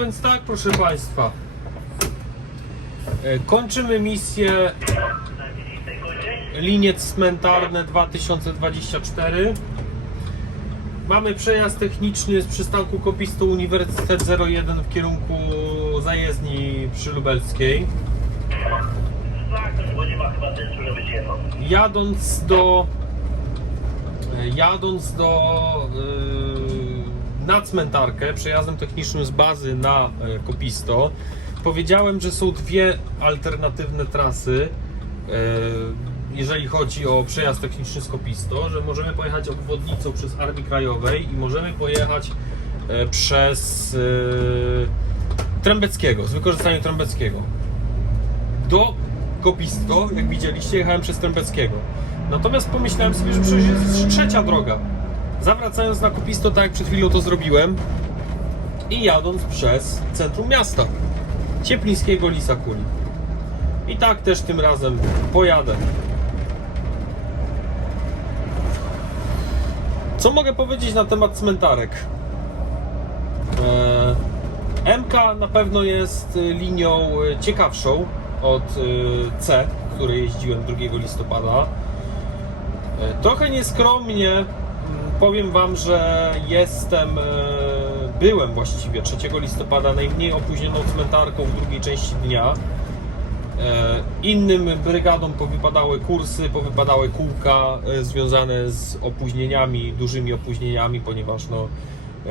Więc tak, proszę Państwa. E, Kończymy misję linie cmentarne 2024. Mamy przejazd techniczny z przystanku Kopisto Uniwersytet 01 w kierunku zajezdni żebyś jechał. Jadąc do e, jadąc do yy, na cmentarkę przejazdem technicznym z bazy na e, Kopisto powiedziałem, że są dwie alternatywne trasy e, jeżeli chodzi o przejazd techniczny z Kopisto, że możemy pojechać obwodnicą przez Armii Krajowej i możemy pojechać e, przez Trębeckiego, z wykorzystaniem Trębeckiego do Kopisto, jak widzieliście, jechałem przez Trębeckiego. Natomiast pomyślałem sobie, że przecież jest trzecia droga. Zawracając na Kopisto, tak jak przed chwilą to zrobiłem i jadąc przez centrum miasta. Cieplińskiego Lisa Kuli. I tak też tym razem pojadę. Co mogę powiedzieć na temat cmentarek? Eee, MK na pewno jest y, linią y, ciekawszą od y, C, której jeździłem 2 listopada. E, Trochę nieskromnie powiem Wam, że jestem, e, byłem właściwie 3 listopada najmniej opóźnioną cmentarką w drugiej części dnia. E, Innym brygadom powypadały kursy, powypadały kółka e, związane z opóźnieniami, dużymi opóźnieniami, ponieważ no,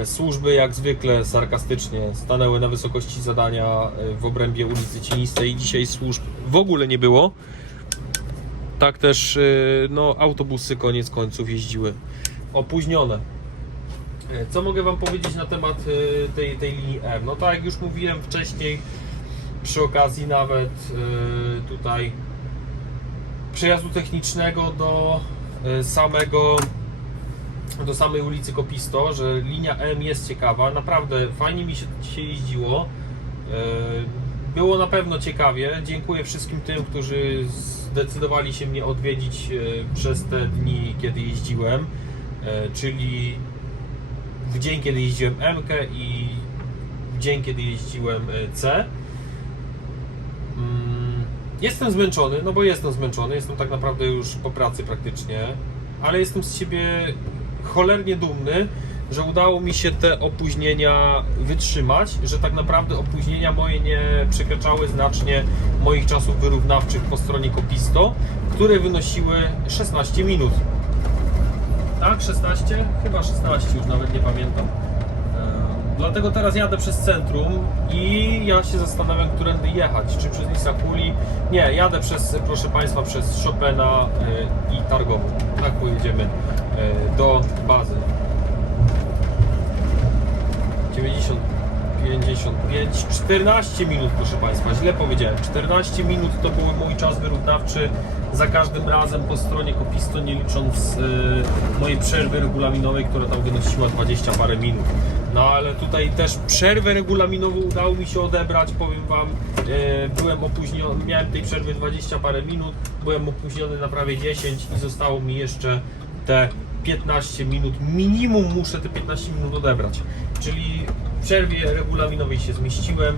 służby jak zwykle sarkastycznie stanęły na wysokości zadania w obrębie ulicy Cienistej. Dzisiaj służb w ogóle nie było. Tak też no, autobusy koniec końców jeździły opóźnione. E, Co mogę Wam powiedzieć na temat e, tej, tej linii M? No tak jak już mówiłem wcześniej, przy okazji nawet e, tutaj przejazdu technicznego do samego do samej ulicy Kopisto, że linia M jest ciekawa, naprawdę fajnie mi się dzisiaj jeździło. Było na pewno ciekawie. Dziękuję wszystkim tym, którzy zdecydowali się mnie odwiedzić przez te dni, kiedy jeździłem, czyli w dzień, kiedy jeździłem M i w dzień, kiedy jeździłem e, C. Mm, Jestem zmęczony, no bo jestem zmęczony, jestem tak naprawdę już po pracy praktycznie, ale jestem z siebie cholernie dumny, że udało mi się te opóźnienia wytrzymać, że tak naprawdę opóźnienia moje nie przekraczały znacznie moich czasów wyrównawczych po stronie Kopisto, które wynosiły 16 minut. Tak, 16? Chyba 16, już nawet nie pamiętam. Eee, Dlatego teraz jadę przez centrum i ja się zastanawiam, którędy jechać. Czy przez Lisa Kuli? Nie, jadę przez, proszę Państwa, przez Chopina e, i Targową. Tak pojedziemy e, do bazy. 90, 55, 14 minut, proszę Państwa, źle powiedziałem. 14 minut to był mój czas wyrównawczy za każdym razem po stronie Kopisto, nie licząc e, mojej przerwy regulaminowej, która tam wynosiła 20 parę minut. No ale tutaj też przerwę regulaminową udało mi się odebrać, powiem Wam, e, byłem opóźniony, miałem tej przerwy 20 parę minut, byłem opóźniony na prawie 10 i zostało mi jeszcze te 15 minut, minimum muszę te 15 minut odebrać. Czyli w przerwie regulaminowej się zmieściłem.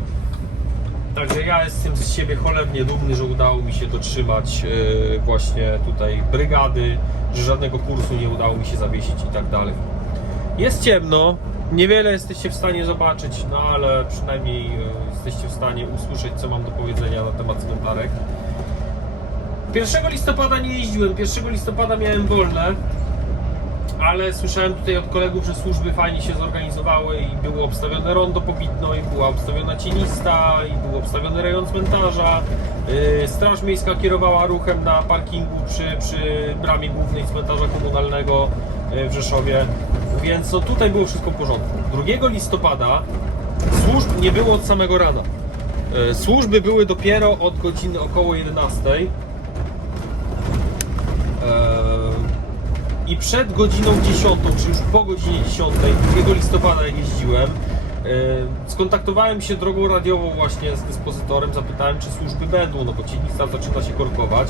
Także ja jestem z siebie cholernie dumny, że udało mi się dotrzymać e, właśnie tutaj brygady, że żadnego kursu nie udało mi się zawiesić i tak dalej. Jest ciemno, niewiele jesteście w stanie zobaczyć, no ale przynajmniej e, jesteście w stanie usłyszeć, co mam do powiedzenia na temat cmentarek. 1 listopada nie jeździłem, 1 listopada miałem wolne, ale słyszałem tutaj od kolegów, że służby fajnie się zorganizowały i było obstawione rondo pobitno, i była obstawiona cienista, i był obstawiony rejon cmentarza. Yy, Straż Miejska kierowała ruchem na parkingu przy, przy bramie głównej cmentarza komunalnego yy, w Rzeszowie, więc no, tutaj było wszystko w porządku. 2 listopada służb nie było od samego rana. Yy, Służby były dopiero od godziny około 11. Eee, I przed godziną 10, czy już po godzinie 10, 2 listopada jak jeździłem, Skontaktowałem się drogą radiową właśnie z dyspozytorem, zapytałem czy służby będą, no bo dziennica zaczyna się korkować.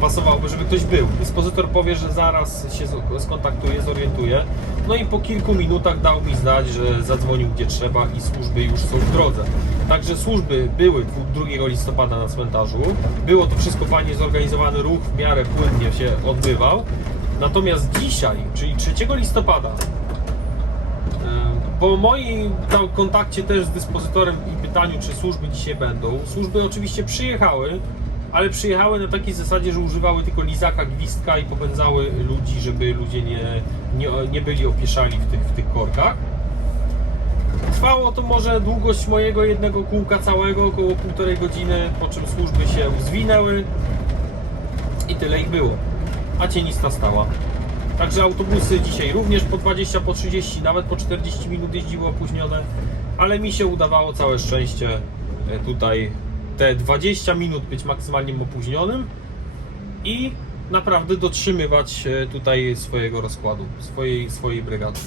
Pasowałoby, żeby ktoś był. Dyspozytor powie, że zaraz się skontaktuje, zorientuje. No i po kilku minutach dał mi znać, że zadzwonił gdzie trzeba i służby już są w drodze. Także służby były 2 listopada na cmentarzu. Było to wszystko fajnie zorganizowany ruch, w miarę płynnie się odbywał. Natomiast dzisiaj, czyli 3 listopada, po moim tam kontakcie też z dyspozytorem i pytaniu, czy służby dzisiaj będą, służby oczywiście przyjechały, ale przyjechały na takiej zasadzie, że używały tylko lizaka, gwizdka i popędzały ludzi, żeby ludzie nie, nie, nie byli opieszali w tych, w tych korkach. Trwało to może długość mojego jednego kółka całego, około półtorej godziny, po czym służby się zwinęły i tyle ich było. A cienista stała. Także autobusy dzisiaj również po 20, po 30, nawet po 40 minut jeździły opóźnione, ale mi się udawało całe szczęście e, tutaj te 20 minut być maksymalnie opóźnionym i naprawdę dotrzymywać e, tutaj swojego rozkładu, swojej, swojej brygady.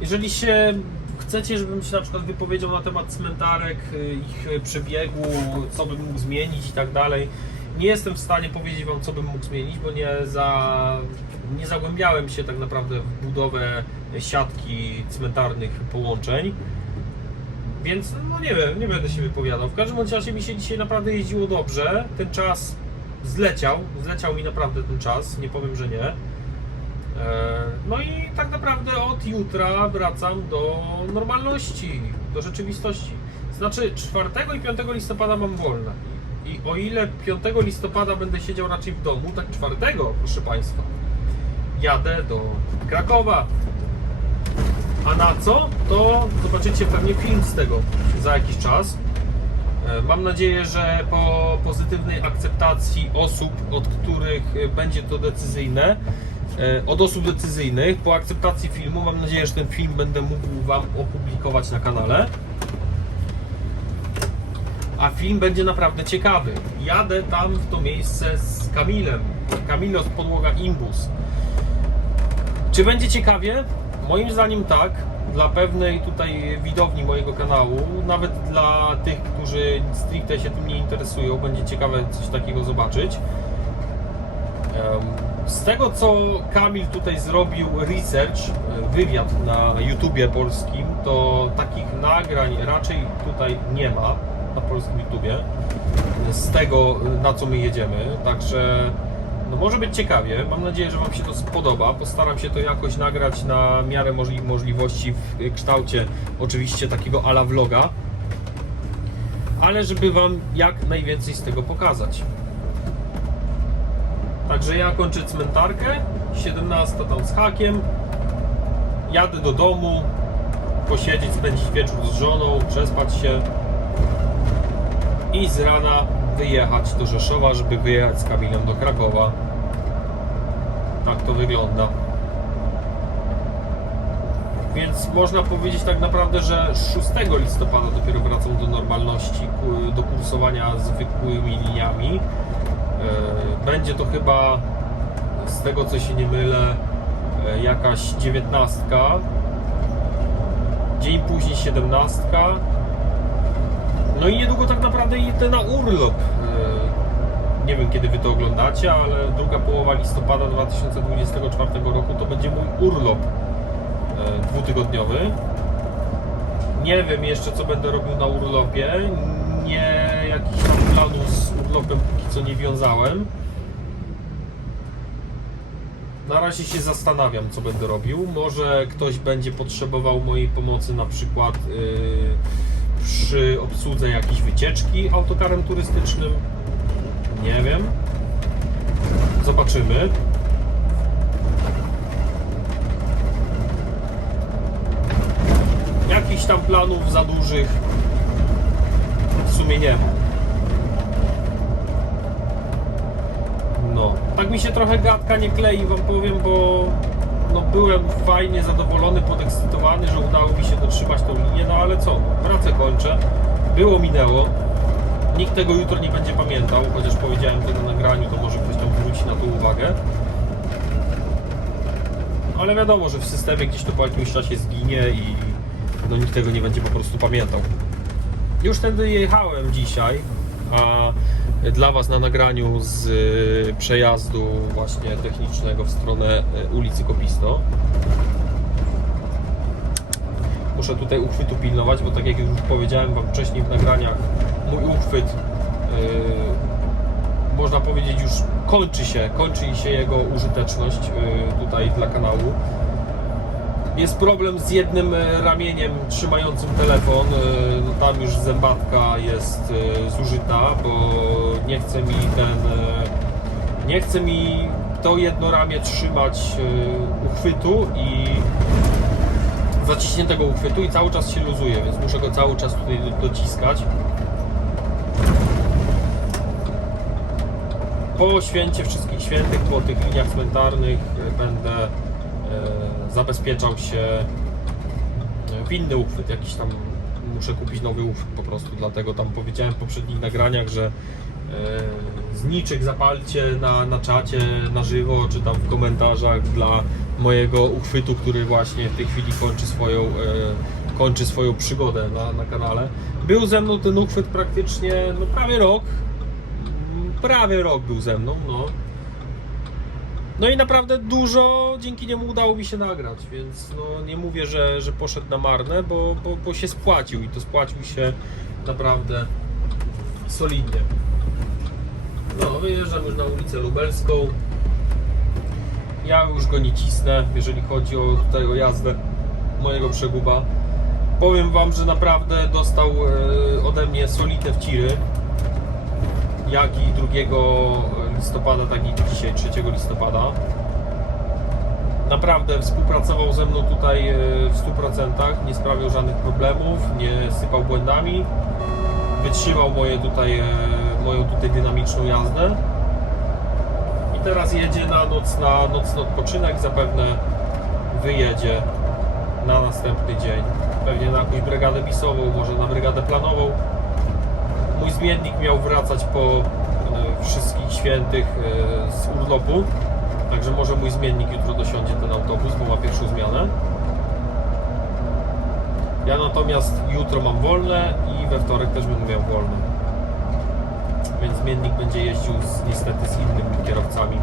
Jeżeli się chcecie, żebym się na przykład wypowiedział na temat cmentarek, y, ich przebiegu, co bym mógł zmienić i tak dalej, nie jestem w stanie powiedzieć Wam, co bym mógł zmienić, bo nie, za, nie zagłębiałem się tak naprawdę w budowę siatki cmentarnych połączeń. Więc no nie wiem, nie będę się wypowiadał. W każdym razie mi się dzisiaj naprawdę jeździło dobrze. Ten czas zleciał, zleciał mi naprawdę ten czas, nie powiem, że nie. E, No i tak naprawdę od jutra wracam do normalności, do rzeczywistości. Znaczy 4 i 5 listopada mam wolne. I o ile 5 listopada będę siedział raczej w domu, tak 4, proszę Państwa, jadę do Krakowa. A na co? To zobaczycie pewnie film z tego za jakiś czas. E, Mam nadzieję, że po pozytywnej akceptacji osób, od których e, będzie to decyzyjne, e, od osób decyzyjnych, po akceptacji filmu, mam nadzieję, że ten film będę mógł Wam opublikować na kanale. A film będzie naprawdę ciekawy. Jadę tam w to miejsce z Kamilem. Kamilo z podłoga Imbus. Czy będzie ciekawie? Moim zdaniem tak. Dla pewnej tutaj widowni mojego kanału, nawet dla tych, którzy stricte się tym nie interesują, będzie ciekawe coś takiego zobaczyć. Z tego co Kamil tutaj zrobił research, wywiad na YouTubie polskim, to takich nagrań raczej tutaj nie ma na polskim YouTubie. Z tego na co my jedziemy, także no może być ciekawie. Mam nadzieję, że Wam się to spodoba. Postaram się to jakoś nagrać na miarę możli- możliwości w kształcie oczywiście takiego ala vloga, ale żeby Wam jak najwięcej z tego pokazać. Także ja kończę cmentarkę, 17 tam z hakiem, jadę do domu, posiedzieć, spędzić wieczór z żoną, przespać się i z rana wyjechać do Rzeszowa, żeby wyjechać z Kamilem do Krakowa. Tak to wygląda. Więc można powiedzieć tak naprawdę, że 6 listopada dopiero wracam do normalności, do kursowania zwykłymi liniami. E, Będzie to chyba, z tego co się nie mylę, e, jakaś dziewiętnastka. Dzień później siedemnastka. No i niedługo tak naprawdę idę na urlop. E, Nie wiem kiedy Wy to oglądacie, ale druga połowa listopada 2024 roku to będzie mój urlop e, dwutygodniowy. Nie wiem jeszcze co będę robił na urlopie. Nie jakichś tam z urlopem póki co nie wiązałem. Na razie się zastanawiam, co będę robił. Może ktoś będzie potrzebował mojej pomocy, na przykład yy, przy obsłudze jakiejś wycieczki autokarem turystycznym. Nie wiem. Zobaczymy. Jakichś tam planów za dużych w sumie nie ma. No, tak mi się trochę gadka nie klei, wam powiem, bo no, byłem fajnie zadowolony, podekscytowany, że udało mi się dotrzymać tą linię, no ale co, pracę kończę, było, minęło, nikt tego jutro nie będzie pamiętał, chociaż powiedziałem to na nagraniu, to może ktoś tam zwróci na to uwagę. ale wiadomo, że w systemie gdzieś to po jakimś czasie zginie i no nikt tego nie będzie po prostu pamiętał. Już tędy jechałem dzisiaj, a dla Was na nagraniu z y, przejazdu właśnie technicznego w stronę y, ulicy Kopisto. Muszę tutaj uchwytu pilnować, bo tak jak już powiedziałem Wam wcześniej w nagraniach, mój uchwyt y, można powiedzieć już kończy się, kończy się jego użyteczność y, tutaj dla kanału. Jest problem z jednym e, ramieniem trzymającym telefon. e, No tam już zębatka jest e, zużyta, bo nie chce mi ten. Nie chce mi to jedno ramię trzymać uchwytu i zaciśniętego uchwytu i cały czas się luzuje, więc muszę go cały czas tutaj do- dociskać. Po święcie wszystkich świętych, po tych liniach cmentarnych będę zabezpieczał się e, w inny uchwyt, jakiś tam muszę kupić nowy uchwyt po prostu, dlatego tam powiedziałem w poprzednich nagraniach, że e, zniczek zapalcie na, na czacie na żywo, czy tam w komentarzach dla mojego uchwytu, który właśnie w tej chwili kończy swoją, e, kończy swoją przygodę na, na kanale. Był ze mną ten uchwyt praktycznie no, prawie rok, prawie rok był ze mną, no. No i naprawdę dużo dzięki niemu udało mi się nagrać, więc no nie mówię, że, że poszedł na marne, bo, bo, bo się spłacił i to spłacił się naprawdę solidnie. No, wyjeżdżam już na ulicę Lubelską. Ja już go nie cisnę, jeżeli chodzi o tutaj o jazdę mojego przeguba. Powiem Wam, że naprawdę dostał e, ode mnie solidne wciry jak i 2 listopada, tak i dzisiaj 3 listopada. Naprawdę współpracował ze mną tutaj e, w 100%, nie sprawiał żadnych problemów, nie sypał błędami, wytrzymał moje tutaj, e, moją tutaj dynamiczną jazdę. I teraz jedzie na noc, na nocny odpoczynek, zapewne wyjedzie na następny dzień. Pewnie na jakąś brygadę bisową, może na brygadę planową mój zmiennik miał wracać po e, wszystkich świętych z urlopu. Także może mój zmiennik jutro dosiądzie ten autobus, bo ma pierwszą zmianę. Ja natomiast jutro mam wolne i we wtorek też będę miał wolne. Więc zmiennik będzie jeździł z, niestety z innymi kierowcami.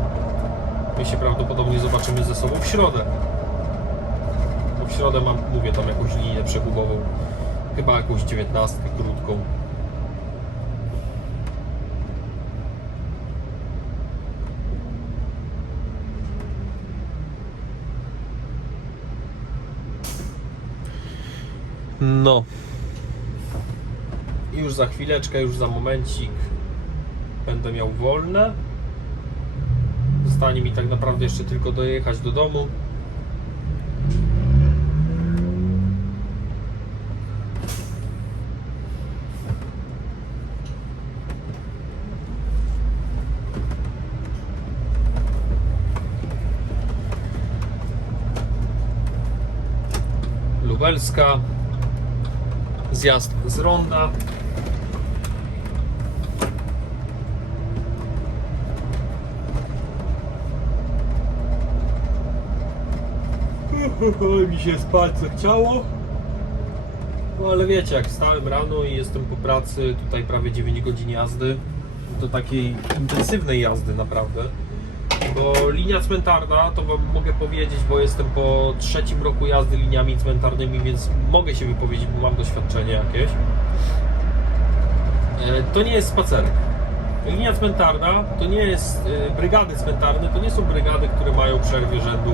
My się prawdopodobnie zobaczymy ze sobą w środę. Bo w środę mam, mówię, tam jakąś linię przegubową. Chyba jakąś dziewiętnastkę krótką. No. Już za chwileczkę, już za momencik będę miał wolne. Zostanie mi tak naprawdę jeszcze tylko dojechać do domu. Lubelska zjazd z ronda. mi się spać chciało. No ale wiecie, jak wstałem rano i jestem po pracy, tutaj prawie 9 godzin jazdy, to takiej intensywnej jazdy naprawdę. Bo linia cmentarna, to wam mogę powiedzieć, bo jestem po trzecim roku jazdy liniami cmentarnymi, więc mogę się wypowiedzieć, bo mam doświadczenie jakieś. E, To nie jest spacerek. Linia cmentarna to nie jest e, brygady cmentarne, to nie są brygady, które mają przerwy rzędu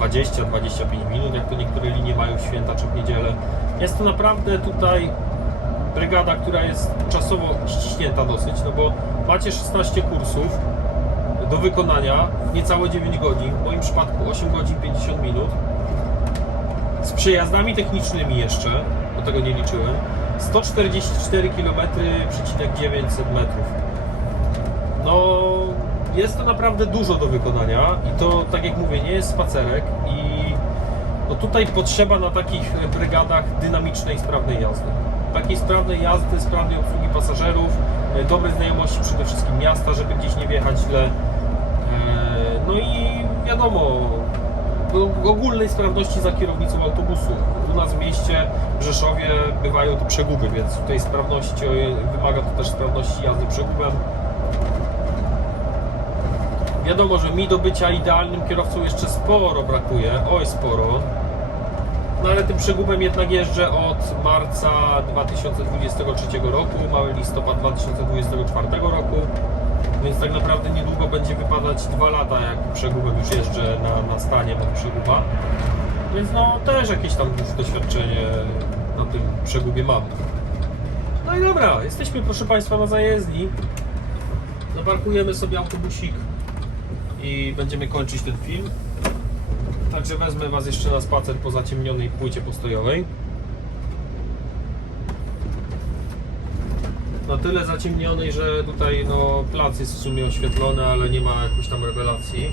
20-25 minut, jak to niektóre linie mają w święta czy w niedzielę. Jest to naprawdę tutaj brygada, która jest czasowo ściśnięta dosyć, no bo macie 16 kursów, do wykonania niecałe 9 godzin, w moim przypadku 8 godzin 50 minut. Z przejazdami technicznymi jeszcze, do tego nie liczyłem, 144 km, przecinek 900 metrów. No, jest to naprawdę dużo do wykonania i to, tak jak mówię, nie jest spacerek i no tutaj potrzeba na takich brygadach dynamicznej, sprawnej jazdy. Takiej sprawnej jazdy, sprawnej obsługi pasażerów, e, dobrej znajomości przede wszystkim miasta, żeby gdzieś nie wjechać źle. No i wiadomo, do ogólnej sprawności za kierownicą autobusu. U nas w mieście, w Rzeszowie bywają te przeguby, więc tutaj sprawności, wymaga to też sprawności jazdy przegubem. Wiadomo, że mi do bycia idealnym kierowcą jeszcze sporo brakuje, oj sporo. No ale tym przegubem jednak jeżdżę od marca 2023 roku, mały listopad 2024 roku. Więc tak naprawdę niedługo będzie wypadać dwa lata, jak przegubem już jeżdżę na, na stanie, mam przeguba. Więc no też jakieś tam już doświadczenie na tym przegubie mam. No i dobra, jesteśmy proszę Państwa na zajezdni. Zaparkujemy sobie autobusik i będziemy kończyć ten film. Także wezmę Was jeszcze na spacer po zaciemnionej płycie postojowej. Na tyle zaciemnionej, że tutaj no, plac jest w sumie oświetlony, ale nie ma jakiejś tam rewelacji.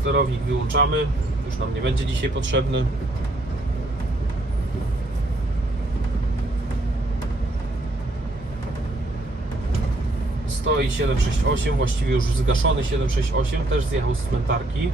Sterownik wyłączamy, już nam nie będzie dzisiaj potrzebny. Stoi 768, właściwie już zgaszony 768, też zjechał z cmentarki.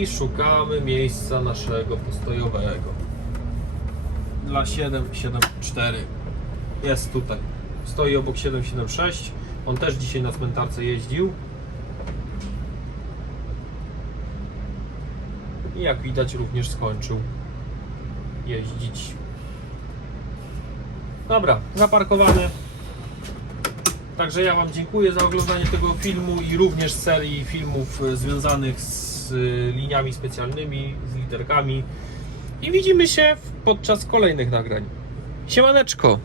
I szukamy miejsca naszego postojowego. Dla 774 jest tutaj. Stoi obok 776. On też dzisiaj na cmentarce jeździł. I jak widać również skończył jeździć. Dobra, zaparkowane. Także ja Wam dziękuję za oglądanie tego filmu i również serii filmów e, związanych z e, liniami specjalnymi, z literkami. I widzimy się podczas kolejnych nagrań. Siemaneczko!